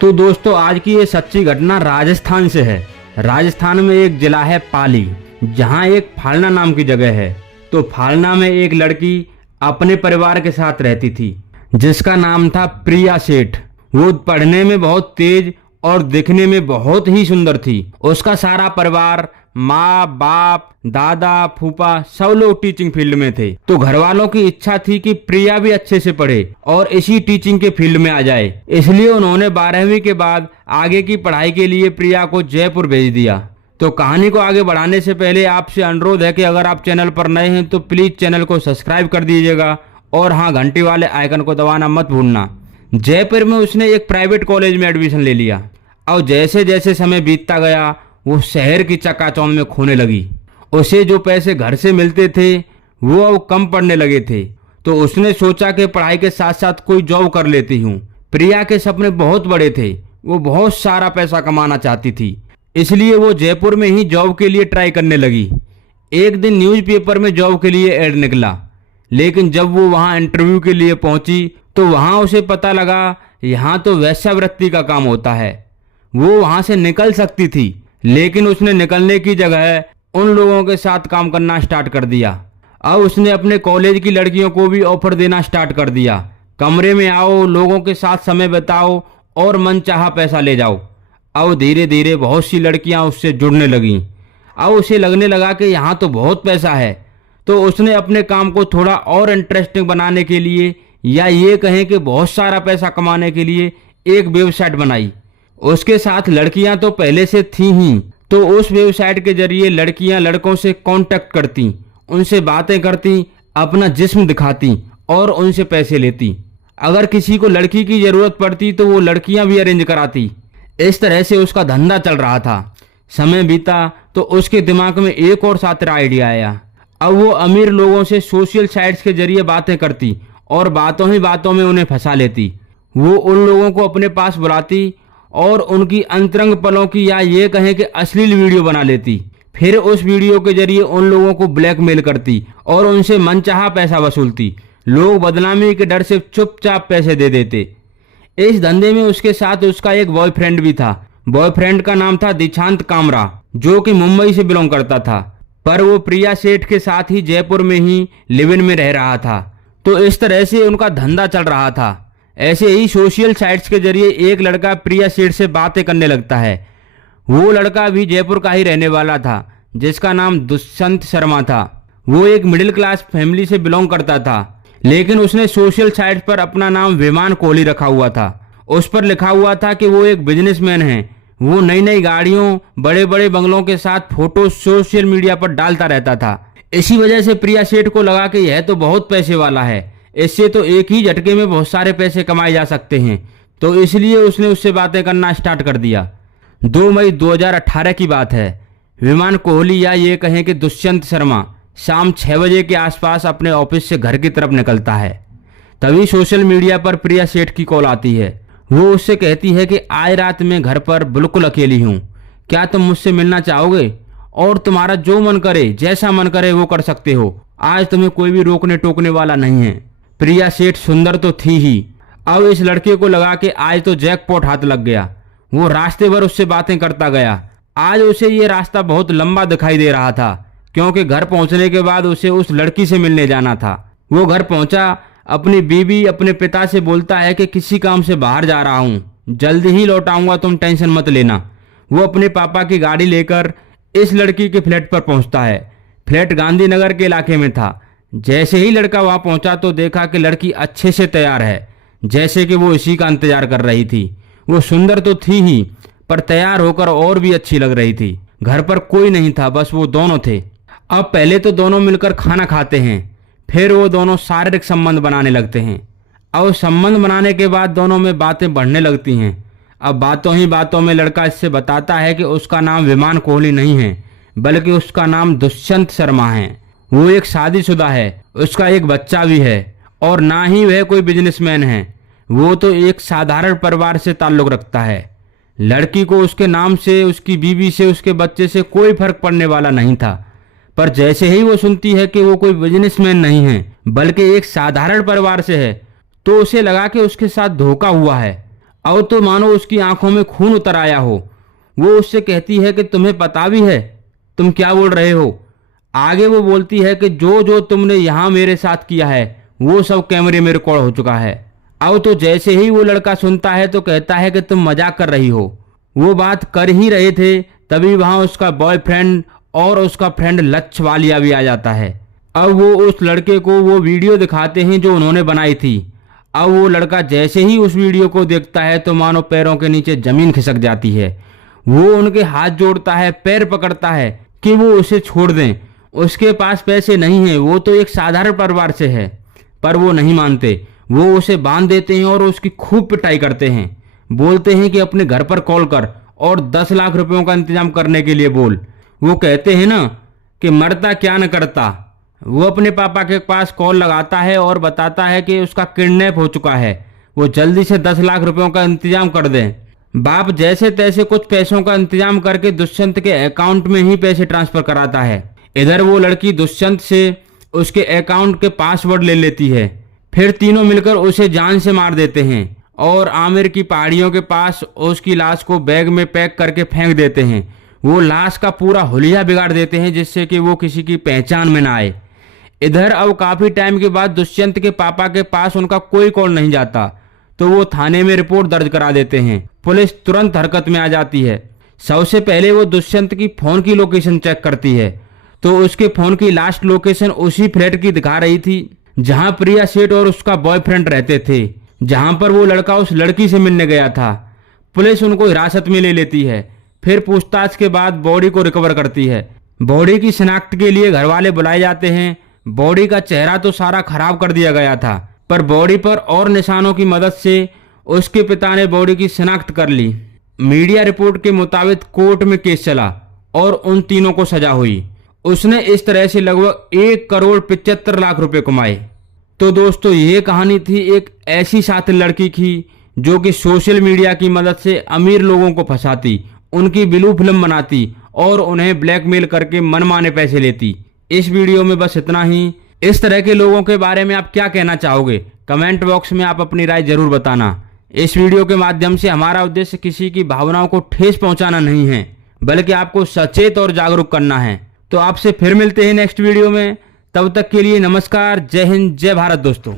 तो दोस्तों आज की ये सच्ची घटना राजस्थान से है। राजस्थान में एक जिला है पाली, जहाँ एक फालना नाम की जगह है। तो फालना में एक लड़की अपने परिवार के साथ रहती थी, जिसका नाम था प्रिया सेठ। वो पढ़ने में बहुत तेज और दिखने में बहुत ही सुंदर थी। उसका सारा परिवार, माँ बाप, दादा, फूफा सब लोग टीचिंग फील्ड में थे। तो घर वालों की इच्छा थी कि प्रिया भी अच्छे से पढ़े और इसी टीचिंग के फील्ड में आ जाए। इसलिए उन्होंने 12वीं के बाद आगे की पढ़ाई के लिए प्रिया को जयपुर भेज दिया। तो कहानी को आगे बढ़ाने से पहले आपसे अनुरोध है कि अगर आप चैनल पर नए हैं तो प्लीज चैनल को सब्सक्राइब कर दीजिएगा और हाँ, घंटी वाले आइकन को दबाना मत भूलना। जयपुर में उसने एक प्राइवेट कॉलेज में एडमिशन ले लिया और जैसे जैसे समय बीतता गया वो शहर की चकाचौंध में खोने लगी। उसे जो पैसे घर से मिलते थे वो अब कम पड़ने लगे थे। तो उसने सोचा कि पढ़ाई के साथ साथ कोई जॉब कर लेती हूँ। प्रिया के सपने बहुत बड़े थे, वो बहुत सारा पैसा कमाना चाहती थी, इसलिए वो जयपुर में ही जॉब के लिए ट्राई करने लगी। एक दिन न्यूज़पेपर में जॉब के लिए ऐड निकला, लेकिन जब वो वहाँ इंटरव्यू के लिए पहुंची तो वहाँ उसे पता लगा यहाँ तो वेश्यावृत्ति का काम होता है। वो वहाँ से निकल सकती थी, लेकिन उसने निकलने की जगह उन लोगों के साथ काम करना स्टार्ट कर दिया। अब उसने अपने कॉलेज की लड़कियों को भी ऑफर देना स्टार्ट कर दिया, कमरे में आओ, लोगों के साथ समय बिताओ और मनचाहा पैसा ले जाओ। अब धीरे धीरे बहुत सी लड़कियां उससे जुड़ने लगीं। अब उसे लगने लगा कि यहाँ तो बहुत पैसा है। तो उसने अपने काम को थोड़ा और इंटरेस्टिंग बनाने के लिए, या ये कहें कि बहुत सारा पैसा कमाने के लिए, एक वेबसाइट बनाई। उसके साथ लड़कियां तो पहले से थी ही, तो उस वेबसाइट के जरिए लड़कियां लड़कों से कांटेक्ट करती, उनसे बातें करती, अपना जिस्म दिखाती और उनसे पैसे लेती। अगर किसी को लड़की की ज़रूरत पड़ती तो वो लड़कियां भी अरेंज कराती। इस तरह से उसका धंधा चल रहा था। समय बीता तो उसके दिमाग में एक और सातरा आइडिया आया। अब वो अमीर लोगों से सोशल साइट्स के जरिए बातें करती और बातों ही बातों में उन्हें फंसा लेती। वो उन लोगों को अपने पास बुलाती और उनकी अंतरंग पलों की, या ये कहें कि अश्लील वीडियो बना लेती। फिर उस वीडियो के जरिए उन लोगों को ब्लैकमेल करती और उनसे मनचाहा पैसा वसूलती। लोग बदनामी के डर से चुपचाप पैसे दे देते। इस धंधे में उसके साथ उसका एक बॉयफ्रेंड भी था। बॉयफ्रेंड का नाम था दिशांत कामरा, जो कि मुंबई से बिलोंग करता था, पर वो प्रिया सेठ के साथ ही जयपुर में ही लिव इन में रह रहा था। तो इस तरह से उनका धंधा चल रहा था। ऐसे ही सोशल साइट्स के जरिए एक लड़का प्रिया सेठ से बातें करने लगता है। वो लड़का भी जयपुर का ही रहने वाला था, जिसका नाम दुष्यंत शर्मा था। वो एक मिडिल क्लास फैमिली से बिलोंग करता था, लेकिन उसने सोशल साइट्स पर अपना नाम विमान कोहली रखा हुआ था। उस पर लिखा हुआ था कि वो एक बिजनेसमैन है। वो नई नई गाड़ियों, बड़े बड़े बंगलों के साथ फोटो सोशल मीडिया पर डालता रहता था। इसी वजह से प्रिया सेठ को लगा कि यह तो बहुत पैसे वाला है, इससे तो एक ही झटके में बहुत सारे पैसे कमाए जा सकते हैं। तो इसलिए उसने उससे बातें करना स्टार्ट कर दिया। 2 मई 2018 की बात है। विमान कोहली, या ये कहें कि दुष्यंत शर्मा, शाम 6 बजे के आसपास अपने ऑफिस से घर की तरफ निकलता है। तभी सोशल मीडिया पर प्रिया सेठ की कॉल आती है। वो उससे कहती है कि आज रात मैं घर पर बिल्कुल अकेली हूँ, क्या तुम मुझसे मिलना चाहोगे? और तुम्हारा जो मन करे, जैसा मन करे वो कर सकते हो। आज तुम्हें कोई भी रोकने टोकने वाला नहीं है। प्रिया सेठ सुंदर तो थी ही। अब इस लड़के को लगा कि आज तो जैकपॉट हाथ लग गया। वो रास्ते भर उससे बातें करता गया। आज उसे ये रास्ता बहुत लंबा दिखाई दे रहा था, क्योंकि घर पहुंचने के बाद उसे उस लड़की से मिलने जाना था। वो घर पहुंचा, अपनी बीवी अपने पिता से बोलता है कि किसी काम से बाहर जा रहा हूँ, जल्दी ही लौट आऊंगा, तुम टेंशन मत लेना। वो अपने पापा की गाड़ी लेकर इस लड़की के फ्लैट पर पहुंचता है। फ्लैट गांधीनगर के इलाके में था। जैसे ही लड़का वहां पहुंचा तो देखा कि लड़की अच्छे से तैयार है, जैसे कि वो इसी का इंतजार कर रही थी। वो सुंदर तो थी ही, पर तैयार होकर और भी अच्छी लग रही थी। घर पर कोई नहीं था, बस वो दोनों थे। अब पहले तो दोनों मिलकर खाना खाते हैं, फिर वो दोनों शारीरिक संबंध बनाने लगते हैं। अब संबंध बनाने के बाद दोनों में बातें बढ़ने लगती हैं। अब बातों ही बातों में लड़का इससे बताता है कि उसका नाम विमान कोहली नहीं है, बल्कि उसका नाम दुष्यंत शर्मा है। वो एक शादीशुदा है, उसका एक बच्चा भी है, और ना ही वह कोई बिजनेसमैन है। वो तो एक साधारण परिवार से ताल्लुक रखता है। लड़की को उसके नाम से, उसकी बीवी से, उसके बच्चे से कोई फर्क पड़ने वाला नहीं था। पर जैसे ही वो सुनती है कि वो कोई बिजनेसमैन नहीं है, बल्कि एक साधारण परिवार से है, तो उसे लगा कि उसके साथ धोखा हुआ है। अब तो मानो उसकी आंखों में खून उतर आया हो। वो उससे कहती है कि तुम्हें पता भी है तुम क्या बोल रहे हो। आगे वो बोलती है कि जो जो तुमने यहाँ मेरे साथ किया है वो सब कैमरे में रिकॉर्ड हो चुका है। अब तो जैसे ही वो लड़का सुनता है तो कहता है कि तुम मजाक कर रही हो। वो बात कर ही रहे थे तभी वहां उसका बॉयफ्रेंड और उसका फ्रेंड लक्ष्य वालिया भी आ जाता है। अब वो उस लड़के को वो वीडियो दिखाते हैं जो उन्होंने बनाई थी। अब वो लड़का जैसे ही उस वीडियो को देखता है तो मानो पैरों के नीचे जमीन खिसक जाती है। वो उनके हाथ जोड़ता है, पैर पकड़ता है कि वो उसे छोड़ दें। उसके पास पैसे नहीं है, वो तो एक साधारण परिवार से है, पर वो नहीं मानते। वो उसे बांध देते हैं और उसकी खूब पिटाई करते हैं। बोलते हैं कि अपने घर पर कॉल कर और 10 लाख रुपयों का इंतजाम करने के लिए बोल। वो कहते हैं ना कि मरता क्या न करता। वो अपने पापा के पास कॉल लगाता है और बताता है कि उसका किडनैप हो चुका है, वो जल्दी से 10 लाख रुपयों का इंतजाम कर दें। बाप जैसे तैसे कुछ पैसों का इंतजाम करके दुष्यंत के अकाउंट में ही पैसे ट्रांसफर कराता है। इधर वो लड़की दुष्यंत से उसके अकाउंट के पासवर्ड ले लेती है। फिर तीनों मिलकर उसे जान से मार देते हैं और आमिर की पहाड़ियों के पास उसकी लाश को बैग में पैक करके फेंक देते हैं। वो लाश का पूरा हुलिया बिगाड़ देते हैं जिससे कि वो किसी की पहचान में ना आए। इधर अब काफी टाइम के बाद दुष्यंत के पापा के पास उनका कोई कॉल नहीं जाता तो वो थाने में रिपोर्ट दर्ज करा देते हैं। पुलिस तुरंत हरकत में आ जाती है। सबसे पहले वो दुष्यंत की फोन की लोकेशन चेक करती है तो उसके फोन की लास्ट लोकेशन उसी फ्लैट की दिखा रही थी जहां प्रिया सेठ और उसका बॉयफ्रेंड रहते थे, जहां पर वो लड़का उस लड़की से मिलने गया था। पुलिस उनको हिरासत में ले लेती है। फिर पूछताछ के बाद बॉडी को रिकवर करती है। बॉडी की शिनाख्त के लिए घर वाले बुलाए जाते हैं। बॉडी का चेहरा तो सारा खराब कर दिया गया था, पर बॉडी पर और निशानों की मदद से उसके पिता ने बॉडी की शिनाख्त कर ली। मीडिया रिपोर्ट के मुताबिक कोर्ट में केस चला और उन तीनों को सजा हुई। उसने इस तरह से लगभग 1,75,00,000 रुपए कमाए। तो दोस्तों ये कहानी थी एक ऐसी शातिर लड़की की जो कि सोशल मीडिया की मदद से अमीर लोगों को फंसाती, उनकी ब्लू फिल्म बनाती और उन्हें ब्लैकमेल करके मनमाने पैसे लेती। इस वीडियो में बस इतना ही। इस तरह के लोगों के बारे में आप क्या कहना चाहोगे? कमेंट बॉक्स में आप अपनी राय जरूर बताना। इस वीडियो के माध्यम से हमारा उद्देश्य किसी की भावनाओं को ठेस पहुंचाना नहीं है, बल्कि आपको सचेत और जागरूक करना है। तो आपसे फिर मिलते हैं नेक्स्ट वीडियो में। तब तक के लिए नमस्कार, जय हिंद, जय भारत दोस्तों।